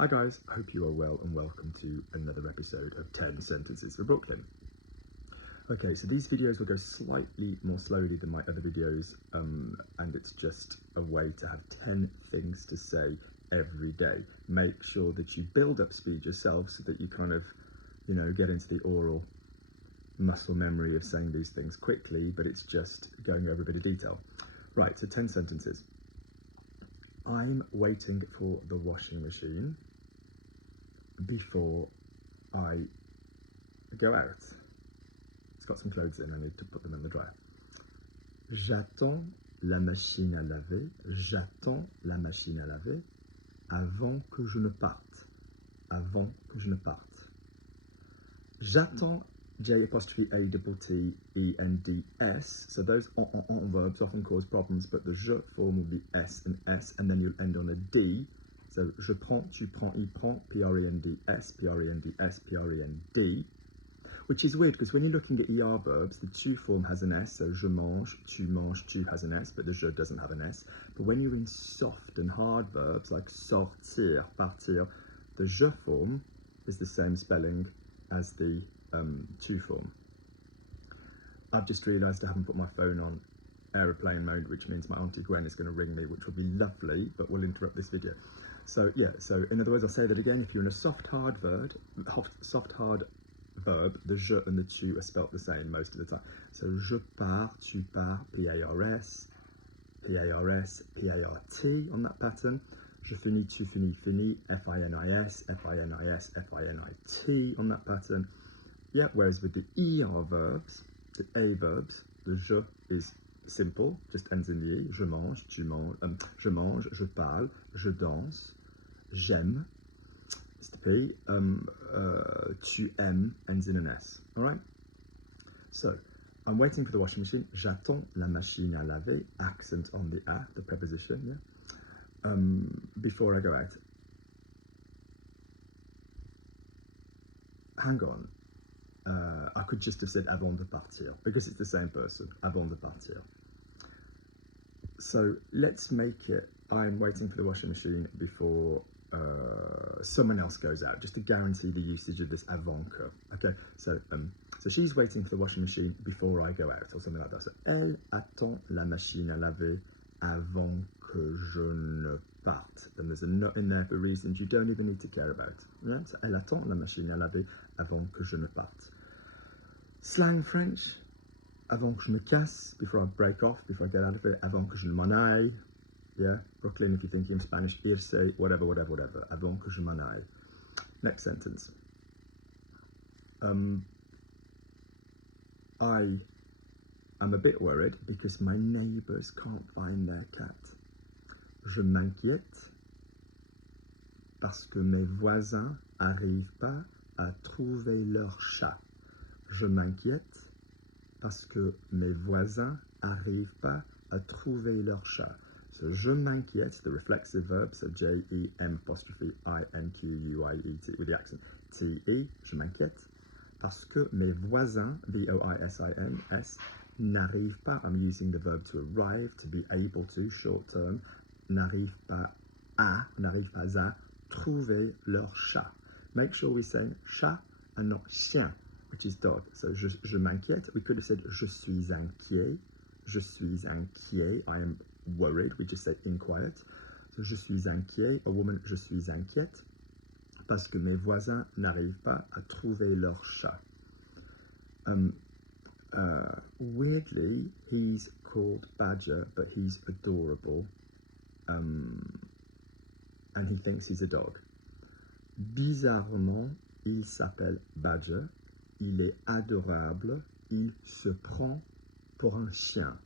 Hi guys, I hope you are well and welcome to another episode of 10 Sentences for Brooklyn. Okay, so these videos will go slightly more slowly than my other videos, and it's just a way to have 10 things to say every day. Make sure that you build up speed yourself so that you kind of, get into the oral muscle memory of saying these things quickly, but it's just going over a bit of detail. Right, so 10 sentences. I'm waiting for the washing machine before I go out. It's got some clothes in, I need to put them in the dryer. J'attends la machine à laver, j'attends la machine à laver avant que je ne parte, avant que je ne parte. J'attends, J''A''E''N''D''S, so those en verbs often cause problems, but the je form will be S and S, and then you'll end on a D. So je prends, tu prends, il prend, P-R-E-N-D-S, P-R-E-N-D-S, P-R-E-N-D, which is weird because when you're looking at ER verbs, the tu form has an S, so je mange, tu has an S, but the je doesn't have an S. But when you're in soft and hard verbs like sortir, partir, the je form is the same spelling as the tu form. I've just realised I haven't put my phone on aeroplane mode, which means my Auntie Gwen is going to ring me, which will be lovely, but will interrupt this video. So yeah, so in other words, I'll say that again. If you're in a soft hard verb, the je and the tu are spelt the same most of the time. So je pars, tu pars, P-A-R-S, P-A-R-S, P-A-R-T on that pattern. Je finis, tu finis, finis, F-I-N-I-S, F-I-N-I-S, F-I-N-I-T on that pattern. Yeah, whereas with the ER verbs, the A verbs, the je is simple, just ends in the E. Je mange, tu manges, je mange, je parle, je danse, j'aime, it's the P, tu aimes ends in an S, all right? So, I'm waiting for the washing machine, j'attends la machine à laver, accent on the A, the preposition, yeah? Before I go out. Hang on. I could just have said avant de partir because it's the same person, avant de partir. So let's make it, I'm waiting for the washing machine before someone else goes out, just to guarantee the usage of this avant que. Okay, so she's waiting for the washing machine before I go out, or something like that. So elle attend la machine à laver avant que je ne parte. And there's a not in there for reasons you don't even need to care about. Right? So elle attend la machine à laver avant que je ne parte. Slang French, avant que je me casse, before I break off, before I get out of it, avant que je ne m'en aille. Yeah, Brooklyn, if you're thinking in Spanish, irse, whatever, avant que je m'en aille. Next sentence. I am a bit worried because my neighbours can't find their cat. Je m'inquiète parce que mes voisins n'arrivent pas à trouver leur chat. Je m'inquiète parce que mes voisins n'arrivent pas à trouver leur chat. So je m'inquiète, the reflexive verb, so J-E-M'-I-N-Q-U-I-E-T with the accent T-E, je m'inquiète, parce que mes voisins, V-O-I-S-I-N-S, n'arrivent pas, I'm using the verb to arrive, to be able to, short term, n'arrivent pas à trouver leur chat. Make sure we're saying chat and not chien, which is dog. So je m'inquiète, we could have said je suis inquiet, I am worried, we just say inquiet. So je suis inquiet, a woman, je suis inquiète, parce que mes voisins n'arrivent pas à trouver leur chat. Weirdly, he's called Badger, but he's adorable, and he thinks he's a dog. Bizarrement, il s'appelle Badger, il est adorable, il se prend pour un chien.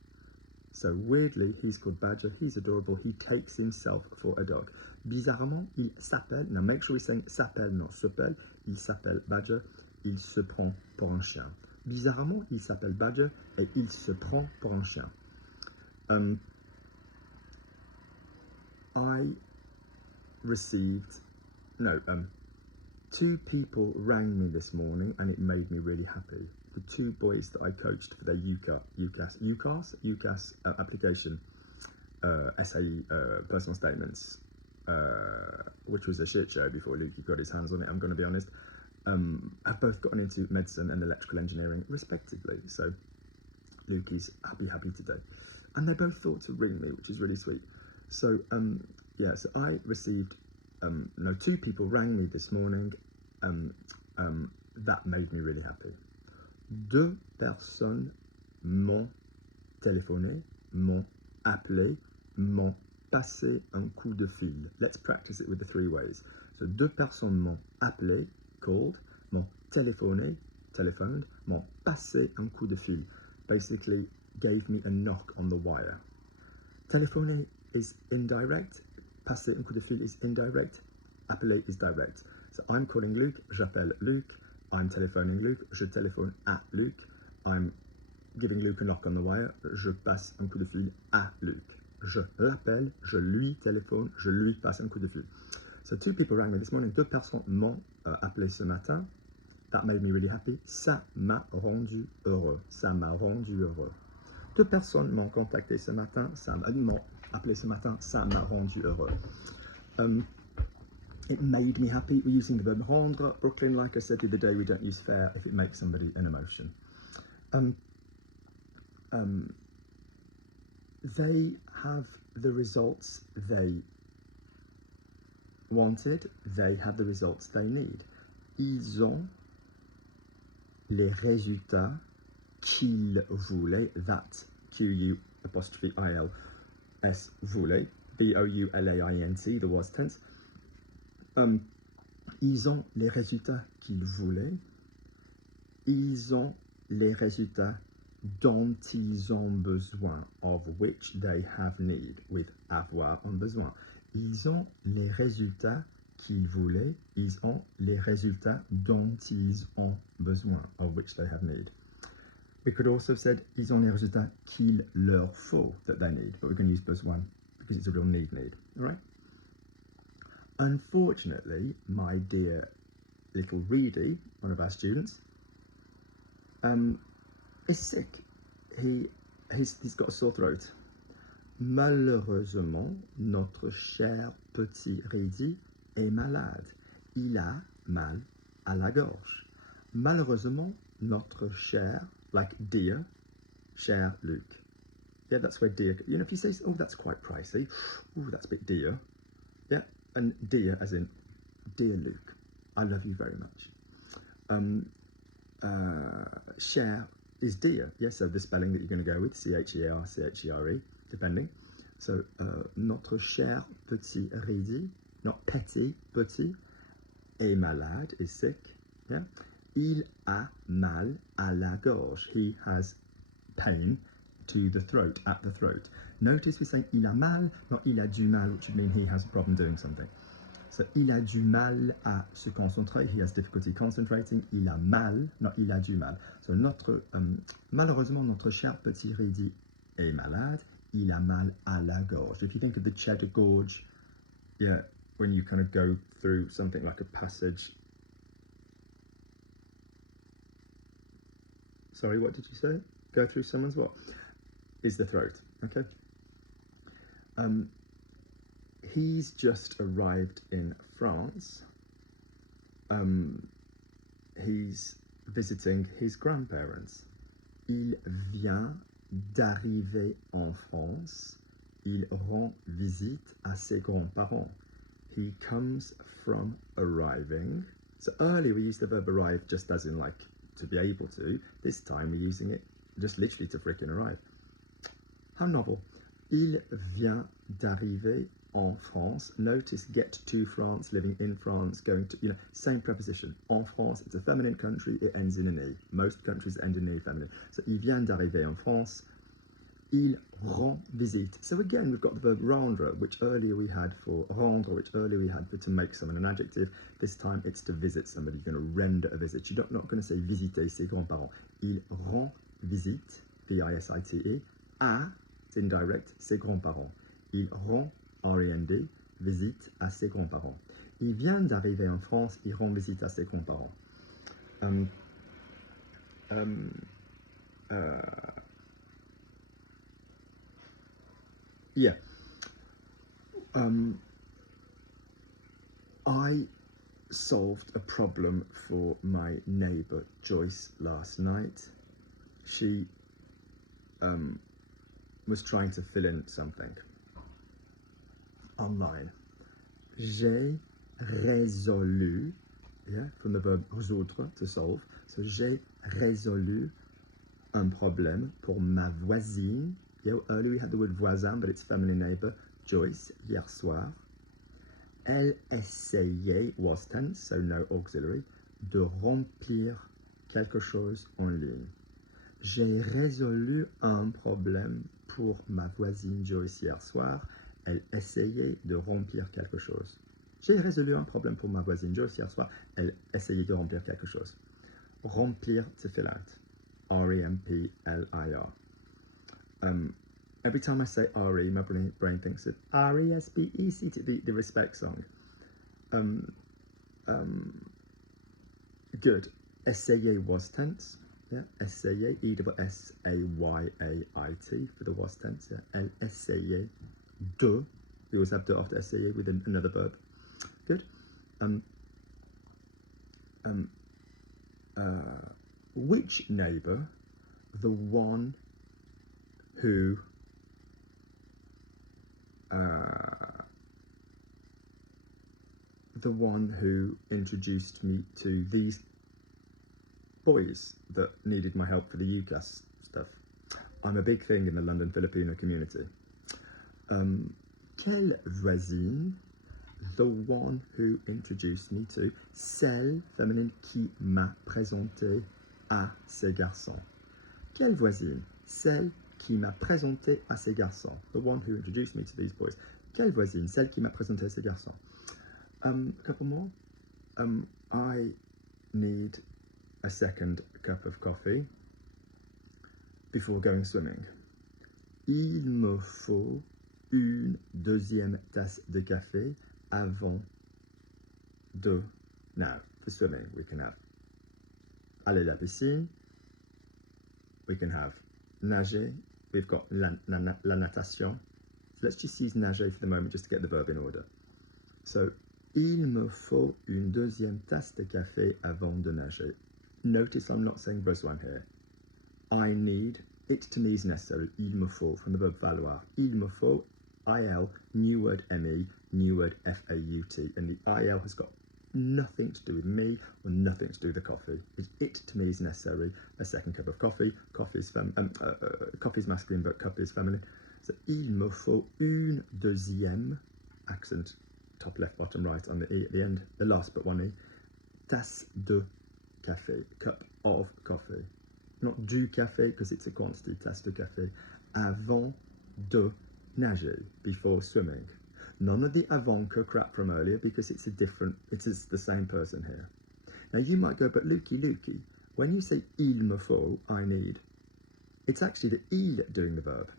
So weirdly, he's called Badger, he's adorable, he takes himself for a dog. Bizarrement, il s'appelle, now make sure we're saying s'appelle, not s'appelle, il s'appelle Badger, il se prend pour un chien. Bizarrement, il s'appelle Badger et il se prend pour un chien. Two people rang me this morning and it made me really happy. The two boys that I coached for their UCAS application, SAE personal statements which was a shit show before Lukey got his hands on it, I'm going to be honest, have both gotten into medicine and electrical engineering respectively. So Lukey's happy today. And they both thought to ring me, which is really sweet. So yeah, so I received, no, 2 people rang me this morning. That made me really happy. 2 personnes m'ont téléphoné, m'ont appelé, m'ont passé un coup de fil. Let's practice it with the 3 ways. So 2 personnes m'ont appelé, called, m'ont téléphoné, telephoned, m'ont passé un coup de fil. Basically gave me a knock on the wire. Téléphoner is indirect, passer un coup de fil is indirect, appeler is direct. So I'm calling Luke, j'appelle Luke, I'm telephoning Luke, je téléphone à Luke, I'm giving Luke a knock on the wire, je passe un coup de fil à Luke. Je l'appelle, je lui téléphone, je lui passe un coup de fil. So 2 people rang me this morning, 2 personnes m'ont appelé ce matin. That made me really happy. Ça m'a rendu heureux. Ça m'a rendu heureux. 2 personnes m'ont contacté ce matin, m'ont appelé ce matin, ça m'a rendu heureux. It made me happy. We're using the verb rendre. Brooklyn, like I said the other day, we don't use faire if it makes somebody an emotion. They have the results they wanted. They have the results they need. Ils ont les résultats qu'ils voulaient, that Q-U apostrophe I-L-S voulait, B-O-U-L-A-I-N-T, the was tense. Ils ont les résultats qu'ils voulaient. Ils ont les résultats dont ils ont besoin, of which they have need, with avoir en besoin. Ils ont les résultats qu'ils voulaient. Ils ont les résultats dont ils ont besoin, of which they have need. We could also have said, ils ont les résultats qu'il leur faut, that they need, but we're going to use besoin because it's a real need, all right? Unfortunately, my dear little Reedy, one of our students, is sick. He's got a sore throat. Malheureusement, notre cher petit Reedy est malade. Il a mal à la gorge. Malheureusement, notre cher, like dear, cher Luke. Yeah, that's where dear, you know, if you say, oh, that's quite pricey, oh, that's a bit dear. Yeah, and dear as in, dear Luke, I love you very much. Cher is dear, yeah, so the spelling that you're going to go with, C-H-E-R, C-H-E-R-E, depending. So, notre cher petit Reedy, not petit, petit, est malade, is sick, yeah. Il a mal à la gorge, he has pain to the throat, at the throat. Notice we're saying il a mal, not il a du mal, which would mean he has a problem doing something. So, il a du mal à se concentrer, he has difficulty concentrating. Il a mal, not il a du mal. So, malheureusement, notre cher petit Reedy est malade. Il a mal à la gorge. If you think of the cheddar gorge, yeah, when you kind of go through something like a passage. Sorry, what did you say? Go through someone's what? Is the throat, okay? He's just arrived in France. He's visiting his grandparents. Il vient d'arriver en France. Il rend visite à ses grands-parents. He comes from arriving. So earlier we used the verb arrive just as in like to be able to. This time we're using it just literally to freaking arrive. How novel. Il vient d'arriver en France. Notice get to France, living in France, going to, you know, same preposition. En France, it's a feminine country, it ends in an E. Most countries end in E feminine. So, il vient d'arriver en France. Il rend visite. So again, we've got the verb rendre, which earlier we had for rendre, which earlier we had for to make someone an adjective. This time it's to visit somebody. You're going to render a visit. You're not going to say visiter ses grands-parents. Il rend visite, V-I-S-I-T-E, à, it's indirect, ses grands-parents. Il rend, R-E-N-D, visite à ses grands-parents. Il vient d'arriver en France, il rend visite à ses grands-parents. Yeah. I solved a problem for my neighbour Joyce last night. She was trying to fill in something online. J'ai résolu, yeah, from the verb résoudre, to solve. So j'ai résolu un problème pour ma voisine. Yeah, earlier we had the word voisin, but it's feminine neighbour, Joyce, hier soir. Elle essayait, was tense, so no auxiliary, de remplir quelque chose en ligne. J'ai résolu un problème pour ma voisine Joyce hier soir. Elle essayait de remplir quelque chose. J'ai résolu un problème pour ma voisine Joyce hier soir. Elle essayait de remplir quelque chose. Remplir, to fill out. R-E-M-P-L-I-R. Every time I say R-E, my brain thinks of R-E-S-P-E-C-T, the respect song. Good. Essayer was tense. Yeah, essayer, E-S-S-A-Y-A-I-T for the was tense. Yeah. Elle essayait de. We always have de after essayer with another verb. Good. Which neighbour? The one who introduced me to these boys that needed my help for the UCAS stuff. I'm a big thing in the London Filipino community. Quelle voisine? The one who introduced me to, celle feminine qui m'a présenté à ces garçons. Quelle voisine? Celle qui m'a présenté à ces garçons. The one who introduced me to these boys. Quelle voisine? Celle qui m'a présenté à ces garçons. A couple more. I need a second cup of coffee before going swimming. Il me faut une deuxième tasse de café avant de. Now, for swimming, we can have aller à la piscine, we can have nager, we've got la natation. So let's just use nager for the moment just to get the verb in order. So, il me faut une deuxième tasse de café avant de nager. Notice I'm not saying besoin here. I need, it to me is necessary, il me faut, from the verb falloir. Il me faut, IL, new word ME, new word FAUT, and the IL has got nothing to do with me or nothing to do with the coffee. It to me is necessary. A second cup of coffee. Coffee is masculine, but cup is feminine. So il me faut une deuxième, accent top left, bottom right on the E at the end, the last but one E, tasse de café, cup of coffee. Not du café because it's a quantity, tasse de café, avant de nager, before swimming. None of the avant que crap from earlier because it's the same person here. Now you might go, but Lukey, when you say il me faut, I need, it's actually the il doing the verb.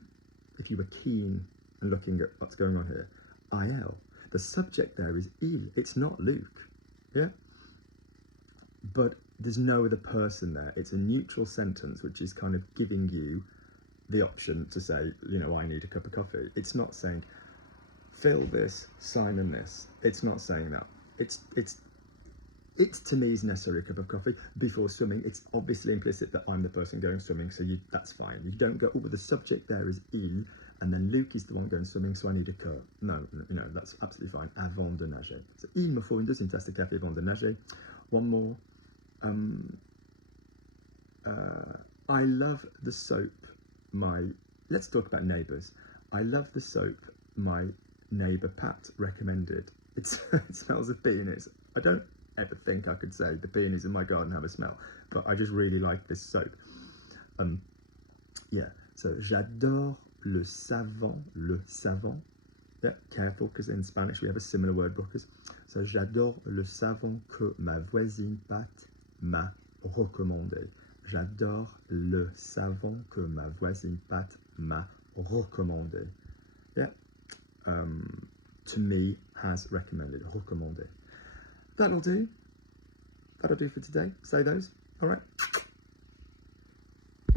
If you were keen and looking at what's going on here, il. The subject there is il, it's not Luke, yeah? But there's no other person there. It's a neutral sentence which is kind of giving you the option to say, you know, I need a cup of coffee. It's not saying, fill this, sign in this. It's not saying that. It's to me is necessary a cup of coffee before swimming. It's obviously implicit that I'm the person going swimming, so that's fine. You don't go, oh, but the subject there is il, and then Luke is the one going swimming, so I need a cup. No, that's absolutely fine. Avant de nager. So il me faut une deuxième tasse de café avant de nager. One more. I love the soap let's talk about neighbours. I love the soap my neighbour Pat recommended. It smells of peonies. I don't ever think I could say the peonies in my garden have a smell, but I just really like this soap. Yeah, so j'adore le savon. Yeah, careful, because in Spanish we have a similar word book. So j'adore le savon que ma voisine Pat m'a recommandé. J'adore le savon que ma voisine Pat m'a recommandé. Yeah, to me has recommended, recommandé. That'll do for today. Say those. All right.